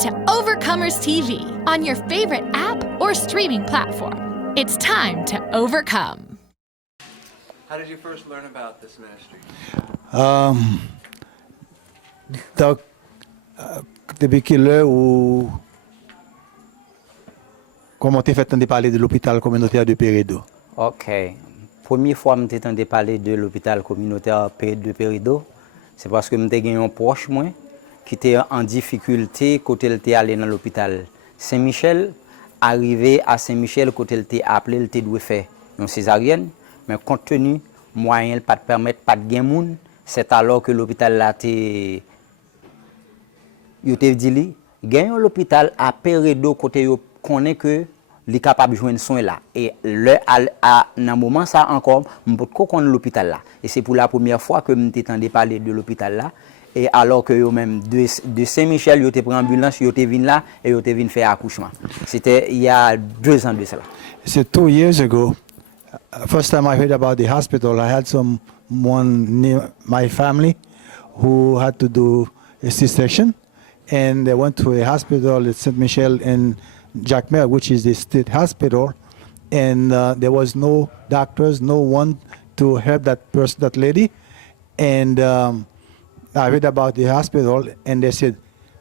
to Overcomers TV on your favorite app or streaming platform. It's time to overcome. How did you first learn about this ministry? Depuis quelle heure ou comment tu fait entendre parler de l'hôpital communautaire de Pérédo? Ok. Première fois que j'ai entendu parler de l'hôpital communautaire de Pérédo, c'est parce que j'ai un proche moi qui était en difficulté quand il était allé dans l'hôpital Saint-Michel. Arrivé à Saint-Michel, quand il était appelé, il était dû faire une césarienne, mais compte tenu moyen pas de permettre pas de gain moun, c'est alors que l'hôpital là était yo te dit gagne l'hôpital à Pérédo côté yo connaît que li capable joindre soin là et le à dans moment ça encore on peut connaître l'hôpital là et c'est pour la première fois que m'étais entendu parler de l'hôpital là. Et alors que yo même de Saint-Michel, yo te pris ambulance, yo te vinn là et yo te vinn faire accouchement. C'était il y a 2 ans de cela. So 2 years ago, first time I heard about the hospital, I had someone near my family who had to do a C-section, and they went to a hospital at Saint Michel in Jacmel, which is the state hospital, and there was no doctors, no one to help that lady, and I read about the hospital, and they said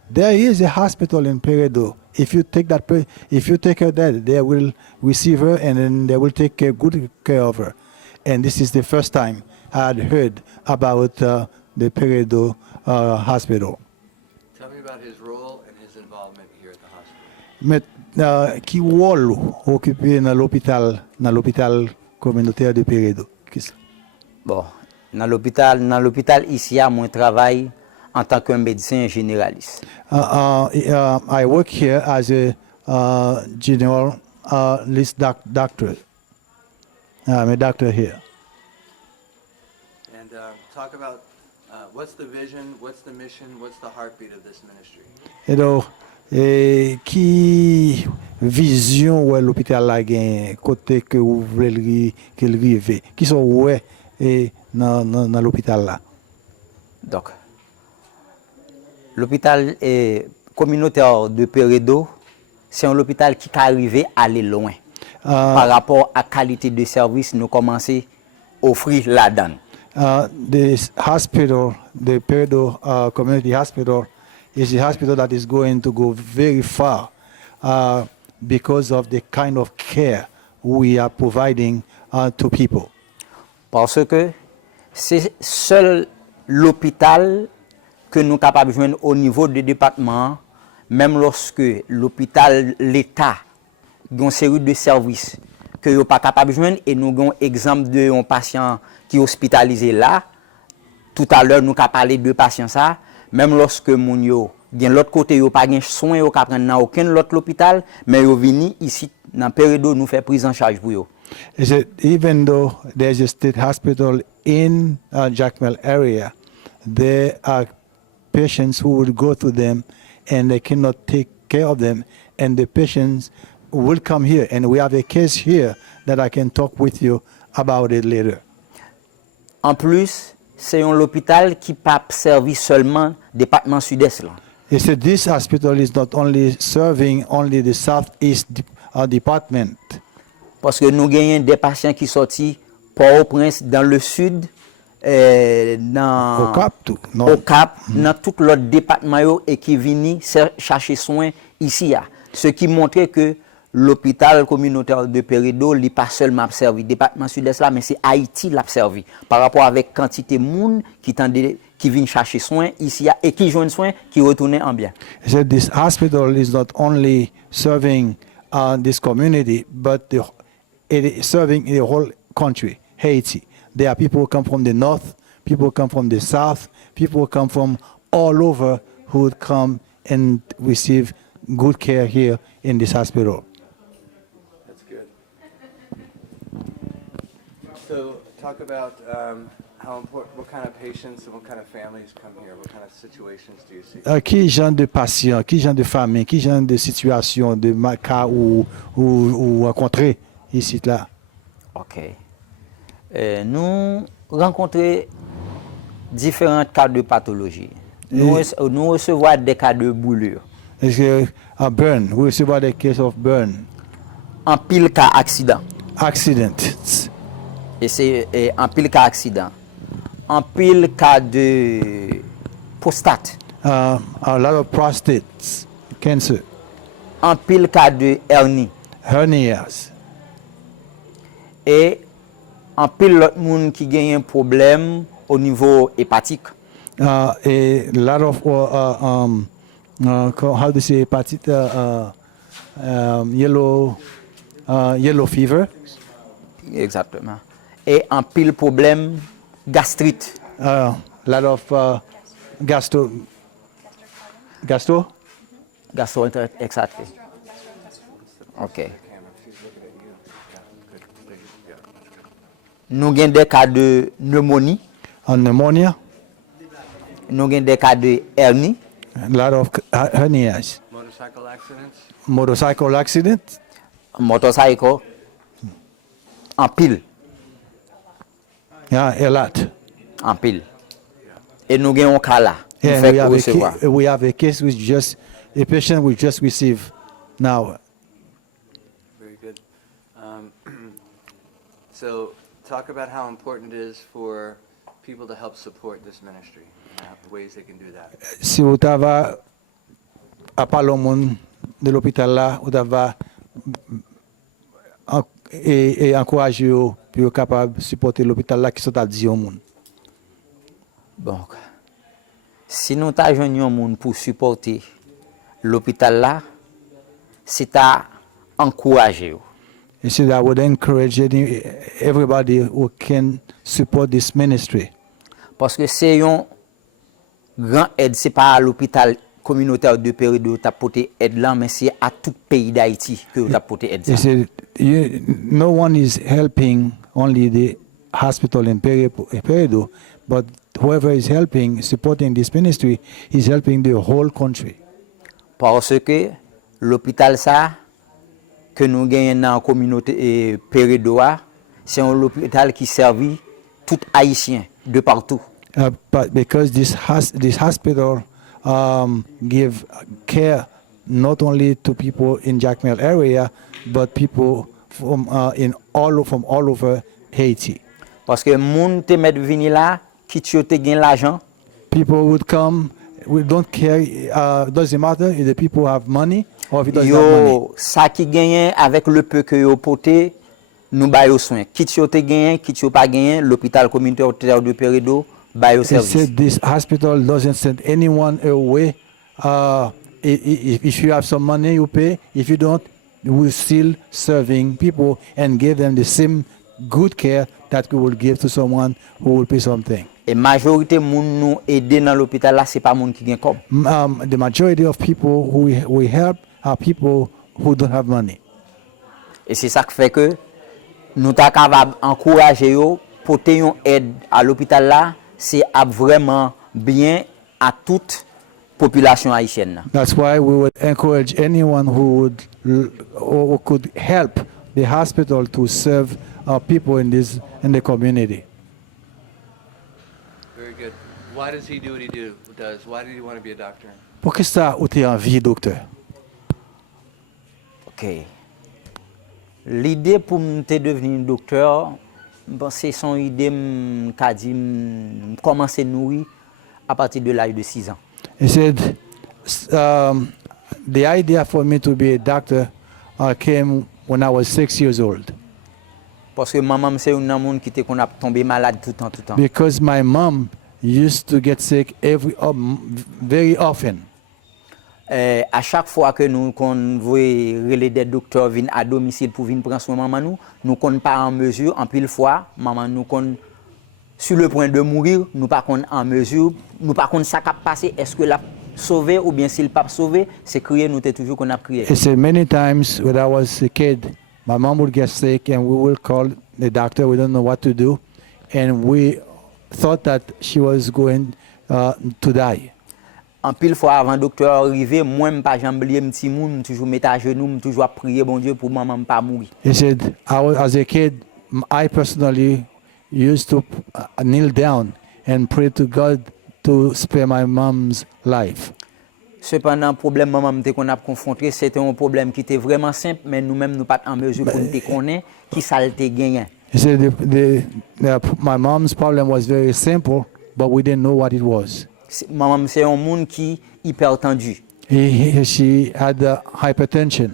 there is a hospital in Pérédo. If you take her there, they will receive her, and then they will take good care of her. And this is the first time I had heard about the Pérédo hospital. Tell me about his role and his involvement here at the hospital. Mais qui rôle occupé dans l'hôpital communautaire de Pérédo? Bon, dans l'hôpital ici, moi travaille en tant que médecin généraliste. I work here as a generalist doctor. I'm a doctor here. And talk about what's the vision, what's the mission, what's the heartbeat of this ministry? Qui vision ouais l'hôpital là gain côté que vous voulez qu'il rive qui sont ouais et dans l'hôpital là. Donc l'hôpital communautaire de Pérédo, c'est un hôpital qui est arrivé à aller loin par rapport à la qualité de service nous commencer à offrir là-dedans. The hospital, the Pérédo Community Hospital, is a hospital that is going to go very far because of the kind of care we are providing to people. Parce que c'est seul l'hôpital que nous sommes capables de joindre au niveau du département, même lorsque l'hôpital, l'État, a une série de services que nous ne sommes pas capables de joindre, et nous avons un exemple d'un patient qui est hospitalisé là. Tout à l'heure, nous avons parlé de patients ça, même lorsque moun yo, de l'autre côté, ils n'ont pas de soins, ils n'ont pas prendre dans aucun autre hôpital, mais ils viennent ici, dans Pérédo, nous faire prise en charge pour eux. Even though there's a state hospital in Jacmel area, there are patients who will go to them and they cannot take care of them, and the patients will come here, and we have a case here that I can talk with you about it later. En plus, c'est un hôpital qui pas servi seulement département sud-est là. He said this hospital is not only serving only the southeast department. Parce que nous gagnons des patients qui sortis Port-au-Prince dans le sud, dans au Cap, dans tout l'autre département et qui viennent chercher soins ici. Ce qui montrait que l'hôpital communautaire de Pérédo n'est pas seulement servi département sud-est là, mais c'est Haïti l'a servi par rapport avec quantité de monde qui viennent chercher soins ici et qui joignent soins qui retournent en bien. He said this hospital is not only serving this community, but it is serving the whole country, Haiti. There are people who come from the north, people who come from the south, people who come from all over who would come and receive good care here in this hospital. That's good. So talk about how important, what kind of patients and what kind of families come here, what kind of situations do you see? Qui genre de patients, qui genre de familles, qui genre de situations, de cas ou rencontrer ici là? Ok. Nous rencontrons différents cas de pathologie. Nous recevons des cas de brûlure. It's a burn. We receive about a case of burn, En pile cas accident. accidents, Et c'est en pile cas accident. En pile cas de prostate. a lot of prostates, cancer, En pile cas de hernie. hernias, Et en pile l'autre monde qui gagne un problème au niveau hépatique. a lot of how to say hepatitis, yellow fever, Exactement. Et en pile problème gastrite. lot of gastro, Exactly. OK. Nous avons des cas de pneumonie, pneumonia, nous avons des cas de hernie, a lot of hernias, Motorcycle accidents? motorcycle accidents, motorcycle, en pile, yeah, a lot. en pile. Et nous avons un cas là. Nous And faisons recevoir. we have a case which just a patient we just received now. Very good. So, talk about how important it is for people to help support this ministry, the ways they can do that. Si vous avez à parler au monde de l'hôpital là, vous avez et encourager eux pour être capable de supporter l'hôpital là qui sont à dire au monde. Bon. Si nous avons un monde pour supporter l'hôpital là, c'est à encourager. You see, I would encourage everybody who can support this ministry. Parce que c'est une grande aide, ce n'est pas à l'hôpital communautaire de Péridot qui a porté aide là, mais c'est à tout pays d'Haïti que tu as porté aide. You see, no one is helping only the hospital in Peredo, but whoever is helping, supporting this ministry, is helping the whole country. Parce que l'hôpital ça que nous gagnons dans la communauté Péridot, c'est un hôpital qui servit tout Haïtien de partout. But because this hospital give care not only to people in Jacmel area, but people from all over Haiti. Parce que moun te met vini là, qui te gagne l'argent, People would come. We don't care. Doesn't matter if the people have money or if it doesn't have money. yo ça qui gagne avec le peu que yo porté, nous baillons soin. Qui te gagne, qui te pas gagne, l'hôpital communautaire de Péridot baillons They service. said this hospital doesn't send anyone away. If you have some money, you pay. If you don't, we're still serving people and give them the same good care that we will give to someone who will pay something. Et majorité moun nous aider dans l'hôpital là, c'est pas moun qui gagne comme. The majority of people who we help are people who don't have money. Et c'est ça qui fait que nous ta capable encourager yo porter une aide à l'hôpital là, c'est vraiment bien à toute population haïtienne là. That's why we would encourage anyone who could help the hospital to serve people in the community. Very good. Why does he do what he does? Why did he want to be a doctor? Pour que ça ou t'es envie docteur? OK. L'idée pour me devenir docteur, c'est son idée qu'a dit commencer nourrir à partir de l'âge de 6 ans. He said, the idea for me to be a doctor came when I was 6 years old. Parce que maman c'est un monde qui était qu'on a tombé malade tout le temps. Because my mom used to get sick very often. À chaque fois que nous voyons des docteurs venir à domicile pour venir prendre soin de maman, nous ne pas en mesure, en pile fois, maman nous sur le point de mourir, nous pas en mesure, nous pas ça qui passé, est-ce que l'a sauvé ou bien s'il pas sauvé, c'est crier nous t'es toujours qu'on a crié. He said many times when I was a kid, my mom would get sick and we would call the doctor. We don't know what to do, and we thought that she was going to die. En pile fois avant docteur arrivé, moi me pas jamais oublier petit moun, toujours mettre à genoux, toujours prier bon Dieu pour maman pas mourir. He said, as a kid, I personally used to kneel down and pray to God to spare my mom's life. Cependant, le problème qu'on a confronté, c'était un problème qui était vraiment simple, mais nous-mêmes, nous pas en mesure pour nous connaître qui ça a gagné. He said my mom's problem was very simple, but we didn't know what it was. Maman, c'est un monde qui est hypertendu. She had hypertension,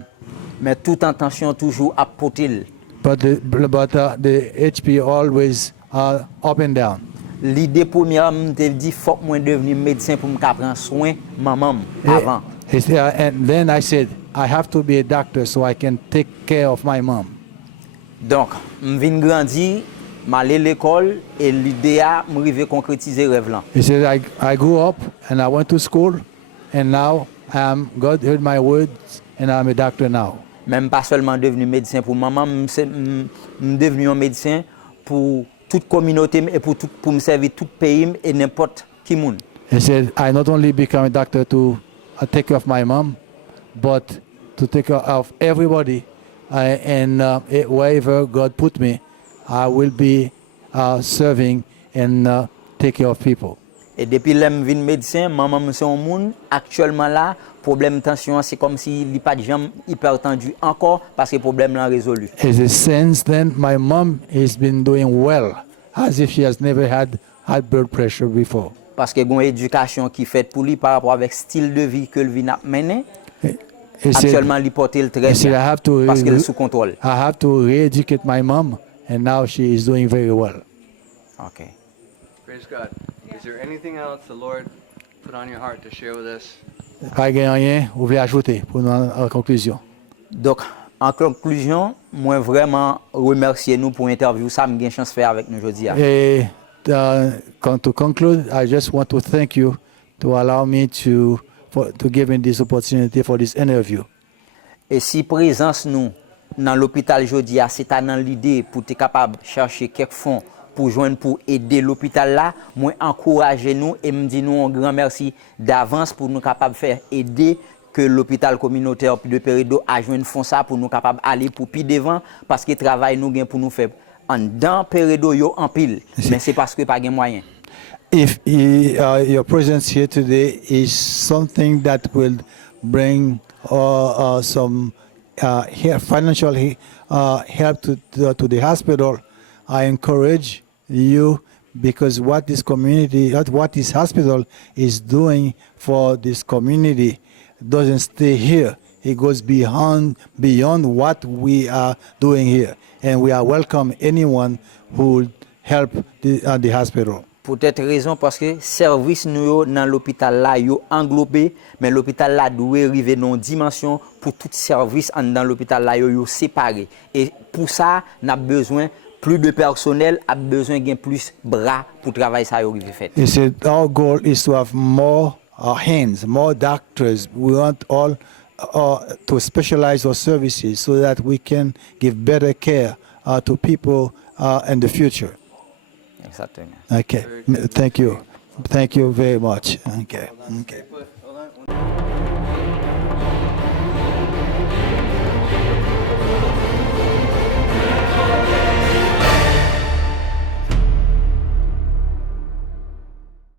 Mais toute intention toujours à porter. but the HP always up and down. L'idée première, je dit faut que je devenir médecin pour me prendre soin de maman avant. And then I said, I have to be a doctor so I can take care of my mom. Donc, je viens grandir, je suis allé à l'école et l'idée a me concrétiser rêve là. He said, I grew up and I went to school, and now God heard my words, and I'm a doctor now. Même pas seulement devenu médecin pour maman, je suis devenu un médecin pour toute communauté et pour me servir tout pays et n'importe qui monde. He said, I not only become a doctor to take care of my mom, but to take care of everybody. And wherever God put me, I will be serving and take care of people. Et depuis que je suis médecin, maman c'est un monde actuellement là, problème tension, c'est comme si il n'y a pas de jambe hypertendu encore parce que le problème là résolu. In a sense, then my mom has been doing well, as if she has never had high blood pressure before. Parce que une éducation qui est faite pour lui par rapport avec le style de vie que le vit à mener. He said, Actuellement, il porte le très he said, bien parce qu'elle est sous contrôle. I have to re-educate my mom, and now she is doing very well. Okay. Praise God. Is there anything else the Lord put on your heart to share with us? Pas rien, vous voulez ajouter pour nous en conclusion? Donc, en conclusion, moi vraiment remercier nous pour l'interview, ça me gagne chance de faire avec nous aujourd'hui. To conclude, I just want to thank you to allow me to give me this opportunity for this interview. Et si présence nous dans l'hôpital aujourd'hui, c'est dans l'idée pour être capable de chercher quelques fonds pour joindre pour aider l'hôpital là, moi encourager nous et me dire nous un grand merci d'avance pour nous capable faire aider que l'hôpital communautaire de Pérédo a joindre fonds ça pour nous capable aller pour plus devant parce que travail nous gain pour nous faire en dans Pérédo yo en pile, mais c'est parce que pas gain moyen. If your presence here today is something that will bring some financial help to the hospital, I encourage you, because what this hospital is doing for this community doesn't stay here. It goes beyond what we are doing here, and we are welcome anyone who will help the hospital. Pour cette raison, parce que service nous dans l'hôpital là yo englobé, mais l'hôpital là doit arriver dans une dimension pour tout service dans l'hôpital là yo séparé. Et pour ça, on a besoin plus de personnel, a besoin de plus bras pour travailler ça yo fait. He said our goal is to have more hands, more doctors. We want all to specialize our services so that we can give better care to people in the future. Exactement. Okay, thank you very much. Okay.